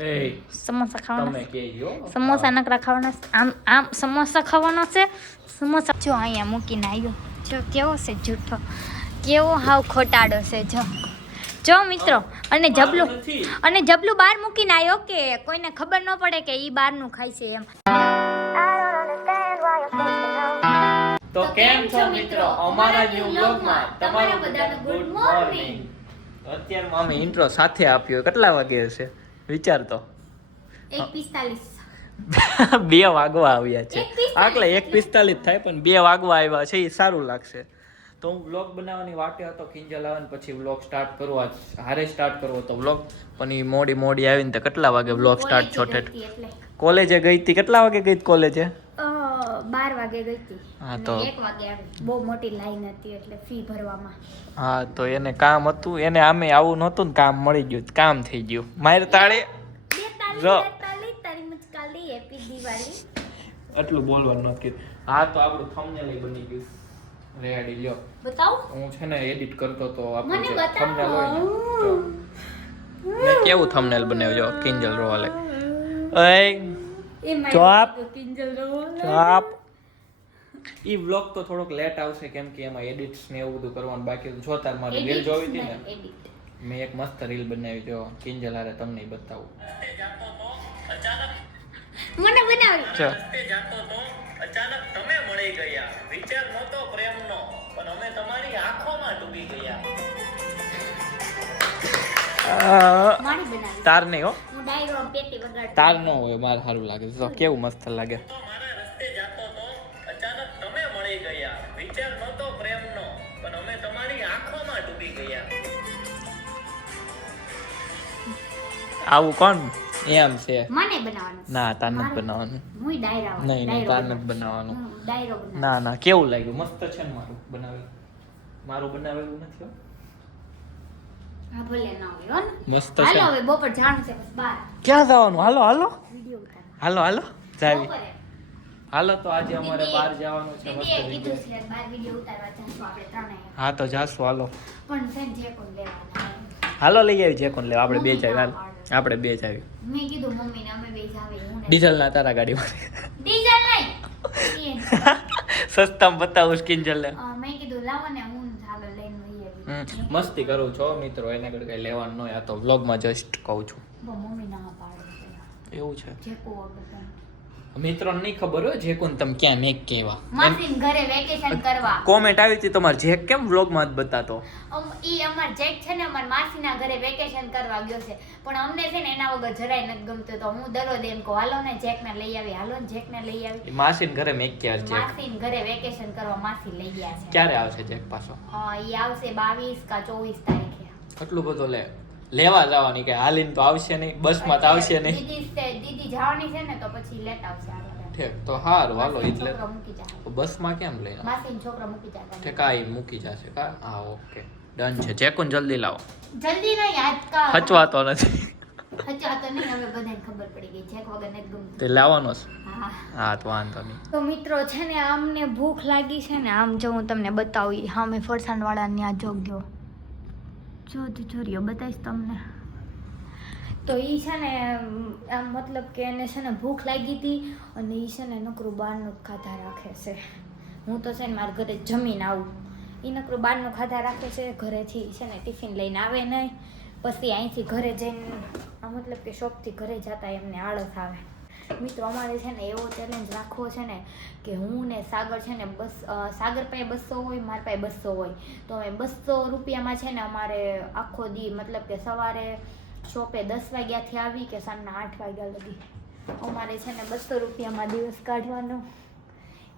એ સમોસા ખાવાના તમે કહેજો સમોસા નકરા ખાવાના આમ સમોસા ખાવાનો છે સમોસા જો અહીંયા મૂકીને આવ્યો જો કેવો છે જૂઠો કેવો હાવ ખોટાડો છે જો મિત્રો અને જબલું બહાર મૂકીને આવ્યો કે કોઈને ખબર ન પડે કે ઈ બહારનું ખાય છે એમ. તો કેમ છો મિત્રો અમારા ન્યુ વ્લોગમાં તમારું બધાનું ગુડ મોર્નિંગ. અત્યારમાં અમે ઇન્ટ્રો સાથે આપ્યો. કેટલા વાગે હશે વિચાર તો? 1:45 2 વાગવા આવ્યા છે. આટલે 1:45 થાય પણ 2 વાગવા આવ્યા છે એ સારું લાગશે. તો હું વ્લોગ બનાવવાની વાટે હતો કિંજલ આવે ને પછી વ્લોગ સ્ટાર્ટ કરવા હારે સ્ટાર્ટ કરવો તો વ્લોગ પણ એ મોડી આવીને તો કેટલા વાગે વ્લોગ સ્ટાર્ટ છોટે કોલેજે ગઈ હતી. કેટલા વાગે ગઈ કોલેજે? 12 વાગે ગઈ હતી. હા તો 1 વાગે આવી. બહુ મોટી લાઈન હતી એટલે ફી ભરવામાં. હા તો એને કામ હતું. એને આમે આવું નહોતું ને કામ મળી ગયું કામ થઈ ગયું. મારે તાળે તારી મુચકાલી હેપી દિવાળી. આટલું બોલવાનું નથી કીધું. હા તો આપણું થંબનેલ બની ગયું રેડી. લ્યો બતાવ. હું છે ને એડિટ કરતો તો મને આપણું બતાવો. થંબનેલ હોય ને તો મેં કેવું થંબનેલ બનાવ્યો કિંજલ રોવાલે. ઓય ચોપ ચોપ. ઈ વ્લોગ તો થોડોક લેટ આવશે કેમ કે એમાં એડિટ્સ ને એવું બધું કરવાનું બાકી હતું. જોતા મારી રીલ જોવી હતી ને મેં એક મસ્ત રીલ બનાવી જો કિંજલ હારે તમને બતાવું. મને બનાવી રસ્તે જાતો તો અચાનક તમે મળી ગયા. વિચાર નહોતો પ્રેમનો પણ અમે તમારી આંખોમાં ડૂબી ગયા. મારી બનાવી તાર નહીં હો, હું ડાયરો પેટી વગાડતી. તાર ન હોય મારે સારું લાગે તો કેવું મસ્ત લાગે. તો મારા રસ્તે જાતો તો અચાનક તમે મળી ગયા. વિચાર નહોતો પ્રેમનો પણ અમે તમારી આંખોમાં ડૂબી ગયા. આવું કોણ એમ છે? મને બનાવવાનું ના તાર નથી બનાવવાનું. હું ડાયરા નહીં તાર નથી બનાવવાનું. ડાયરો બનાવ. ના કેવું લાગ્યું? મસ્ત છે ને મારું બનાવેલું નથી હો. હા ભલે ના હોય હો ને. મસ્ત છે. હાલો હવે બપોર જાણું છે બસ બહાર ક્યાં જવાનું? હાલો વિડિયો ઉતારવા. હાલો જાવી. બપોરે હાલો તો આજે અમારે બહાર જવાનું છે. દીદીએ મસ્ત કીધું જગ્યાએ. છે બહાર વિડિયો ઉતારવા જાશું આપણે ત્રણેય. હા તો જાશું હાલો. પણ છે ને જે કોણ લેવાના. હાલો લઈ આવી જે કોણ લેવા. આપણે બે જાવી. હાલ આપણે બે જાવી. મેં કીધું મમ્મીને અમે બે જાવી. હું ડીઝલ ના તારા ગાડીમાં ડીઝલ નહીં. સસ્તામાં બતાવું કિંજલ ને. મેં કીધું લાવો ને હું ચાલો લઈને વહી આવી. મસ્તી કરું છો મિત્રો. એના કરતા કઈ લેવાનું ન હોય. આ તો વ્લોગમાં જસ્ટ કહું છું. મમ્મી ના પાડે છે. એવું છે જે કો વગર મિત્રોને નહીં ખબર હોય જે કોણ તમે ક્યાં મેં કેવા માસીન ઘરે વેકેશન કરવા. કોમેન્ટ આવી હતી તમારે જે કેમ વ્લોગમાં જ બતાતો. ઈ અમાર જેક છે ને અમાર માસીના ઘરે વેકેશન કરવા ગયો છે પણ અમને છે ને એના વગર જરાય નથી ગમતું તો હું દરરોજ એમ કહું હાલો ને જેકને લઈ આવી હાલો ને જેકને લઈ આવી. માસીન ઘરે મેં ક્યાં છે? માસીન ઘરે વેકેશન કરવા માસી લઈ ગયા છે. ક્યારે આવશે જેક પાછો? ઈ આવશે 22 કા 24 તારીખે. આટલું બધું લેવા જવાની કે હાલીને તો આવશે નહીં, બસમાં તો આવશે નહીં. દીદી જવાની છે ને તો પછી લેટ આવશે આગળ. ઠીક તો હારું હાલો એટલે છોકરો મૂકી જાય. બસમાં કેમ લઈ માસીન છોકરો મૂકી જાય. ઠીક આ મૂકી જશે કા? હા ઓકે ડન છે. જેકોન જલ્દી લાવો. જલ્દી નહીં આજ કા હચવાતો નથી. હચવા તો નહીં હવે બધાને ખબર પડી ગઈ જેક વગર નથી ગમતું. તે લાવવાનો છે? હા હા તો વાંધો નહીં. તો મિત્રો છે ને અમને ભૂખ લાગી છે ને આમ જો હું તમને બતાવી હા મેં ફરસાણ વાળા ત્યાં જોગ્યો ચોરીઓ બતાવીશ તમને. તો એ છે ને આમ મતલબ કે એને છે ને ભૂખ લાગી હતી અને એ છે ને નકરું બહારનું ખાધા રાખે છે. હું તો છે ને મારા ઘરે જમીને આવું એ નકરું બહારનું ખાધા રાખે છે. ઘરેથી છે ને ટિફિન લઈને આવે નહીં પછી અહીંથી ઘરે જઈને મતલબ કે શોપથી ઘરે જતા એમને આળસ આવે. મિત્રો અમારે છે ને એવો ચેલેન્જ રાખવો છે ને કે હું ને સાગર છે ને સાગર પાસે 200 હોય મારા પાસે 200 હોય તો અમે 200 રૂપિયામાં છે ને અમારે આખો દી મતલબ કે સવારે શોપે 10 વાગ્યાથી આવી કે સાંજના 8 વાગ્યા લગી અમારે છે ને 200 રૂપિયામાં દિવસ કાઢવાનો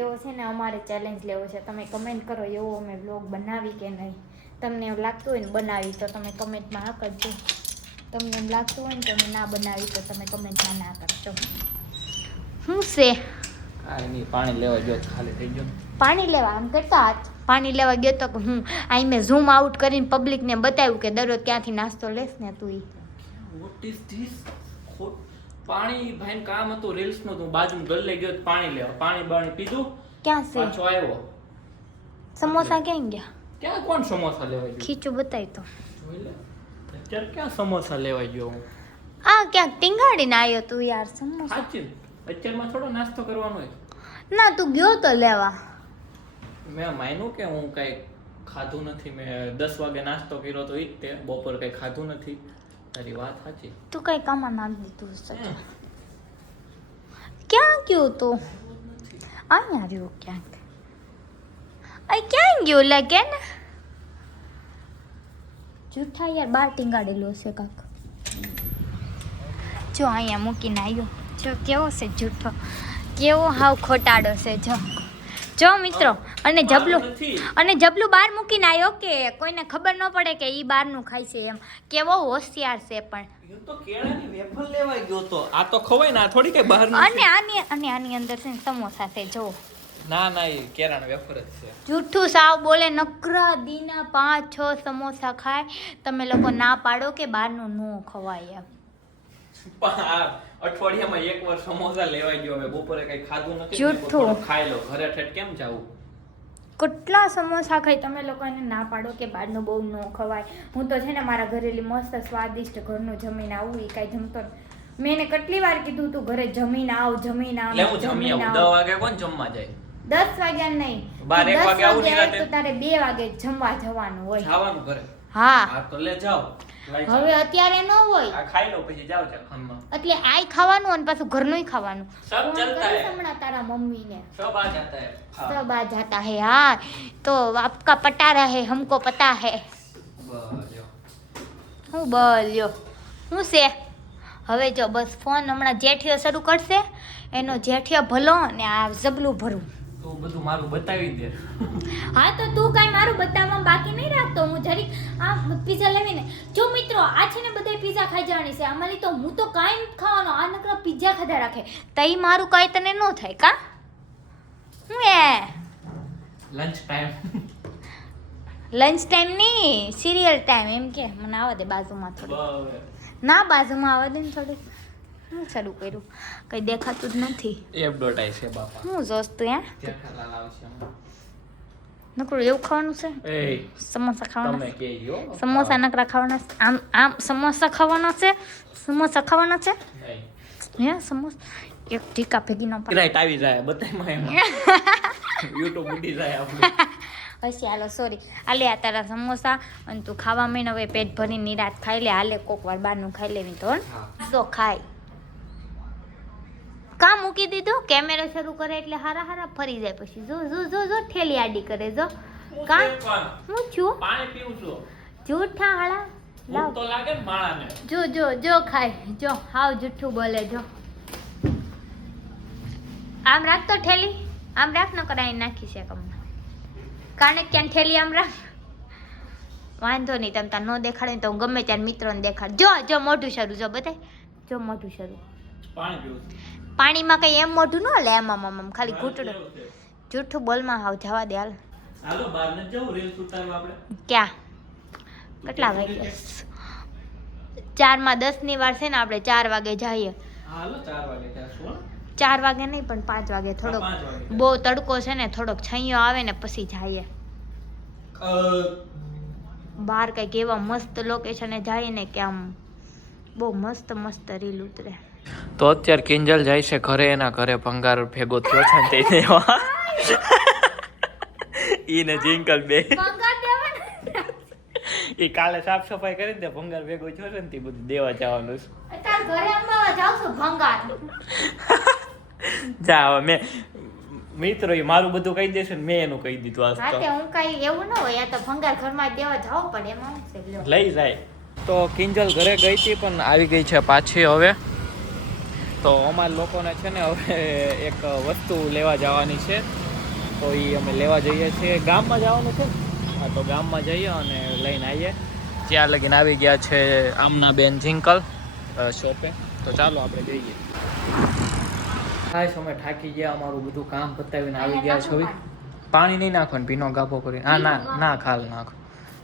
એવો છે ને અમારે ચેલેન્જ લેવો છે. તમે કમેન્ટ કરો એવો અમે વ્લોગ બનાવી કે નહીં. તમને એવું લાગતું હોય ને બનાવી તો તમે કમેન્ટમાં હા કરજો. તમને એમ લાગતું હોય ને તો અમે ના બનાવી તો તમે કમેન્ટમાં ના કરજો. શું છે? કાંઈ નહીં પાણી લેવા ગયો ખાલી થઈ ગયો. પાણી લેવા આમ કરતા હાથ પાણી લેવા ગયો તો હું અહીં મેં ઝૂમ આઉટ કરીને પબ્લિકને બતાવ્યું કે દરરોજ ક્યાંથી નાસ્તો લેસ ને તું વોટ ઇઝ ધીસ? પાણી ભાઈને કામ હતું રીલ્સ નું. તું બાજુમાં ગલ્લે ગયો તો પાણી લેવા પાણી પીધું ક્યાં છે પાછો આવ્યો. સમોસા ક્યાં ગયા? ક્યાં કોણ સમોસા લેવા ગયો? ખીચું બતાવી તો જોઈ લે અત્યારે ક્યાં સમોસા લેવા ગયો હું? આ ક્યાંક ટીંગાડીને આવ્યો તું યાર સમોસા. સાચી અત્યારમાં થોડો નાસ્તો કરવાનો હોય. ના તું ગયો તો લેવા. મેં માન્યું કે હું કઈ ખાધું નથી. મેં 10 વાગે નાસ્તો કર્યો તો ઈ જ તે. બપોર કઈ ખાધું નથી. તારી વાત સાચી. તું કઈ કામમાં નાખી દીધું છે. ક્યાં ગયો તું? અહીંયા રહ્યો ક્યાંક. આ ક્યાં ગયો લાગે ને? જૂઠા યાર બાર ટીંગાડેલો છે કાક. જો અહીંયા મૂકીને આવ્યો. જો કેવો છે જૂઠો, કેવો હાવ ખોટાડો છે. જો મિત્રો, અને જબલું બહાર મૂકીને આવ્યો કે કોઈને ખબર ન પડે કે ઈ બહારનું ખાય છે એમ. કેવો હોશિયાર છે પણ. તો કેળાની વેફર લેવા ગયો તો. આ તો ખવાય ને, આ થોડી કઈ બહારનું અને આની અંદર છે ને સમોસા છે. જો ના એ કેળાની વેફર જ છે. જૂઠું સાવ બોલે. નકરા દીના 5-6 સમોસા ખાય. તમે લોકો ના પાડો કે બહારનું ન ખવાય એમ. અઠવાડિયામાં એકવાર સમોસા લેવાઈ ગયો. હવે બપોરે કઈ ખાધું નથી. જૂઠું ખાઈ લો. ઘરે ઠેઠ કેમ જાવું? કેટલા સમોસા ખાઈ. તમે લોકોને ના પાડો કે બહારનું બહુ ન ખવાય. હું તો છે ને મારા ઘરેલી મસ્ત સ્વાદિષ્ટ ઘરનું જમીને આવું. એ કાંઈ જમતો મેં એને કેટલી વાર કીધું તું ઘરે જમીને આવ. હું જમી આવું. 10 વાગે કોણ જમવા જાય? 10 વાગ્યા નહીં, 12 વાગે આવું તો તારે 2 વાગે જમવા જવાનું હોય. જવાનું ઘરે? હા તો લે જાઓ. હવે અત્યારે ન હોય. આ ખાઈ લો પછી જાવ જખમમાં. એટલે આઈ ખાવાનું અને પાછું ઘરનુંય ખાવાનું. સબ ચલતા હે. હમણાં તારા મમ્મીને सब आ जाता है. सब आ जाता है हाँ. तो आपका पता रहे हमको पता है. હું બોલ્યો હું છે હવે. જો બસ ફોન હમણાં જેઠિયો શરૂ કરશે. એનો જેઠિયો ભલો અને આ જબલું ભરું. તું બધું મારું બતાવી દે. હા તો તું કાંઈ મારું બતાવવામાં બાકી નહીં રાખતો. હું જરીક આ પીઝા લેવીને. જો મિત્રો આ છે ને બધા પીઝા ખાઈ જવાની છે. આમાંની તો હું તો કાંઈ નથી ખાવાનો. આ નકરા પીઝા ખાધા રાખે. તઈ મારું કાંઈ તને ન થાય કા? હું લંચ ટાઈમ. લંચ ટાઈમ નહીં, સિરિયલ ટાઈમ એમ કે. મને આવવા દે બાજુમાં થોડું. ના બાજુમાં આવવા દે ને થોડું. હું શરૂ કર્યું કઈ દેખાતું જ નથી. એડવર્ટાઈઝ છે બાપા. હું જોસ્ત તું યા જેઠાલાલ આવશે. નકરું એવું ખાવાનું છે. એ સમોસા ખાવાના તમે કેજો. સમોસા નકરા ખાવાના છે. આમ સમોસા ખાવાના છે. સમોસા ખાવાના છે. હે સમોસા એક ટીકા ભેગી નો પાડે. રાઈટ આવી જાય બધામાં એમાં. YouTube ઉડી જાય આપણું. હસી હાલો સોરી. આલે આ તારા સમોસા અને તું ખાવા માંડ. હવે પેટ ભરીને નિરાત ખાઈ લે. હાલે કોક વાર બહારનું ખાઈ લેવી તો તો ખાય. કા મૂકી દીધું? કેમેરો શરૂ કરે એટલે હારા ફરી જાય પછી. જો જો જો જો ઠેલી આડી કરે. જો કા હું છું પાણી પીઉં છું. જૂઠા હાળા લાવ તો લાગે ને માળાને. જો જો જો ખાય. જો હાવ જૂઠું બોલે. જો આમ રાખ તો ઠેલી. આમ રાખ ન કરાઈ નાખી છે કમને. કારણે ક્યાં ઠેલી આમ રાખ. વાંધો નહીં. તમ તાર ન દેખાડે તો હું ગમે ત્યારે મિત્રોને દેખાડ. જો જો મોઢું શરૂ. જો બતાય. જો મોઢું શરૂ. પાણી પીઉં છું. પાણીમાં કઈ એમ મોઢું ન લે. એમ ખાલી ઘૂંટડો. જૂઠું બોલમાં હાવ જવા દે. હાલો બહાર ન જાવ. રીલ્સ ઉતારવા આપણે. ક્યાં કેટલા વાગે? 4:10 ની વાર છે ને. આપણે 4 વાગે જઈએ. હાલો 4 વાગે. 4 વાગે નહીં પણ 5 વાગે. થોડોક બહુ તડકો છે ને. થોડોક છૈયો આવે ને પછી જઈએ બહાર. કઈક એવા મસ્ત લોકેશને જઈએ ને કે આમ બહુ મસ્ત મસ્ત રીલ ઉતરે. તો અત્યારે કિંજલ જાય છે ઘરે. એના ઘરે ભંગાર ભેગો થયો છે ને તે ઈને જિંકલ બે એ કાલે સાફ સફાઈ કરીને તે ભંગાર ભેગો થયો છે ને તે બધું દેવા જવાનું છે. તાર ઘરે અંબાવા જાવ છું ભંગાર. જા મેં મિત્રો એ મારું બધું કહી દેશે ને મેં એનું કહી દીધું. આજ તો હું કઈ એવું ન હોય. આ તો ભંગાર ઘરમાં દેવા જાવ પડે. એમાં શું છે લઈ જાય. તો કિંજલ ઘરે ગઈ હતી પણ આવી ગઈ છે પાછી હવે. તો અમારા લોકોને છે ને હવે એક વસ્તુ લેવા જવાની છે. તો એ અમે લેવા જઈએ છીએ. ગામમાં જવાનું છે ને. હા તો ગામમાં જઈએ અને લઈને આવીએ. ત્યાં લગીને આવી ગયા છે આમના બેન જિંકલ શોપે. તો ચાલો આપણે જઈએ. ખાસ અમે થાકી ગયા. અમારું બધું કામ પતાવીને આવી ગયા છે. પાણી નહીં નાખવાનું. ભીનો ગાભો કરી. હા ના ખાલ નાખો.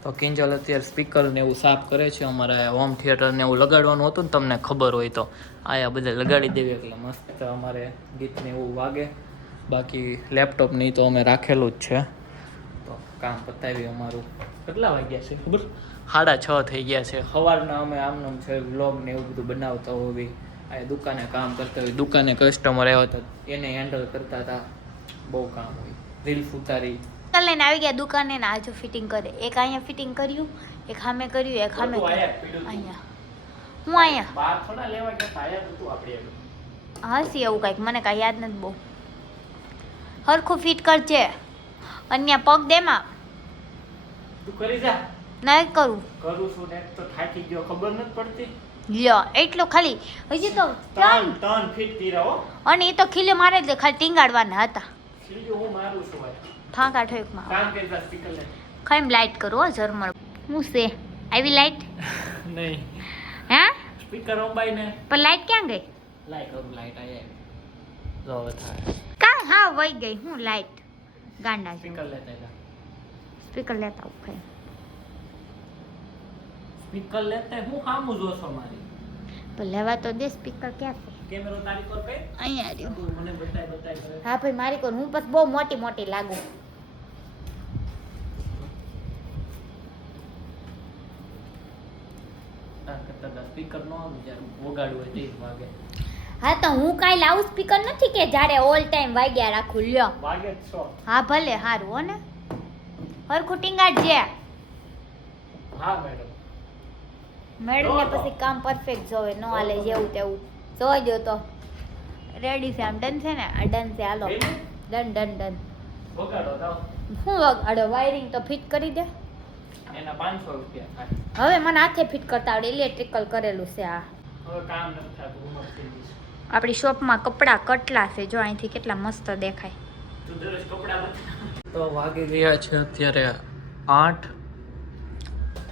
તો કિંજલ અત્યારે સ્પીકર ને એવું સાફ કરે છે. અમારે હોમ થિયેટર ને એવું લગાડવાનું હતું ને તમને ખબર હોય તો આયા બધા લગાડી દેવી એટલે મસ્ત અમારે ગીત ને એવું વાગે. બાકી લેપટોપ નહીં તો અમે રાખેલું જ છે. તો કામ પતાવી અમારું. કેટલા વાગ્યા છે ખબર? 6:30 થઈ ગયા છે. સવારના અમે આમનામ છે વ્લોગ ને એવું બધું બનાવતા હોવી, આ દુકાને કામ કરતા હોય, દુકાને કસ્ટમર આવ્યો હતો એને હેન્ડલ કરતા હતા, બહુ કામ હોય. રીલ્સ ઉતારી લઈને આવી ગયા દુકાને ને આજો ફિટિંગ કરે. એક અહીંયા ફિટિંગ કર્યું, એક સામે કર્યું, એક સામે અહીંયા. હું અહીંયા બાર થોડા લેવા કે આયા હતું આપણે. હસી એવું કાંઈક મને કાંઈ યાદ નથી બહુ. હરખું ફિટ કરજે. અન્ય પગ દેમાં તું કરી જા. નહીં કરું છું ને તો થાકી ગયો, ખબર નથી પડતી. લ્યો એટલો ખાલી હજી તો ત્રણ ફીટ તીરા હો. અને એ તો ખીલે મારે જ ખાલી ટીંગાડવાના હતા. ખીલ્યું હું મારું છું ભાઈ. ફાંકા ઠોકમાં કામ કરતા સ્પીકર લે. ખાલી લાઈટ કરો હો ઝરમર. હું છે આવી લાઈટ નહીં હે સ્પીકર ઓબાઈ ને પણ લાઈટ ક્યાં ગઈ? લાઈટ આયા જો હવે થાય. કાંઈ હા વહી ગઈ. હું લાઈટ ગાંડા સ્પીકર લેતા હતા. સ્પીકર લેતા આવું ખાઈ. સ્પીકર લેતા હું સામું જોશો મારી? પણ લેવા તો દે. સ્પીકર ક્યાં છે? કેમેરો તારી પર કઈ અહીંયા રહ્યો. તું મને બતાય કરે. હા ભાઈ મારી કોણ હું બસ બહુ મોટી મોટી લાગુ. સ્પીકર નો આવે જ્યારે વગાડવું હોય તે વાગે. હા તો હું કાંઈ લાઉડ સ્પીકર નથી કે જ્યારે ઓલ ટાઈમ વાગ્યા રાખું. લ્યો વાગે જ છો. હા ભલે સારું હો ને. હરખું ટીંગાડજે. હા મેડમ. મેડમ ને પછી કામ પરફેક્ટ જોવે, નો હાલે જેવું તેવું જોજો. તો રેડી છે આમ ડન છે ને? આ ડન છે હાલો. Done done done. વગાડો દાવ. હું વગાડો? વાયરિંગ તો ફિટ કરી દે. એના 500 રૂપિયા થાય. હવે મને હાથે ફિટ કરતા આવડે. ઇલેક્ટ્રિકલ કરેલું છે આ. હવે કામ નથી થતું. ઉંમર થઈ ગઈ છે. આપણી શોપમાં કપડાં કટલા છે જો અહીંથી કેટલા મસ્ત દેખાય. તું દરરોજ કપડા તો વાગી ગયા છે અત્યારે 8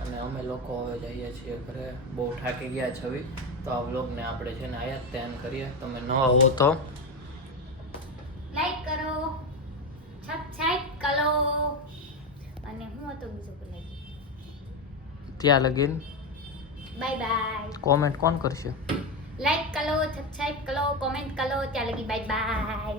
અને અમે લોકો હવે જઈએ છીએ ઘરે. બહુ થાકી ગયા છે હવે. તો આ વ્લોગને આપણે છે ને આયા ધ્યાન કરીએ. તમે નવા હો તો લાઈક કરો, સબસ્ક્રાઇબ કરો અને હું હતો બીજો બોલાઈ ત્યાં લગીન બાય બાય. કોમેન્ટ કોણ કરશે? લાઈક કરો, સબસ્ક્રાઇબ કરો, કોમેન્ટ કરો. ત્યાં લગી બાય બાય.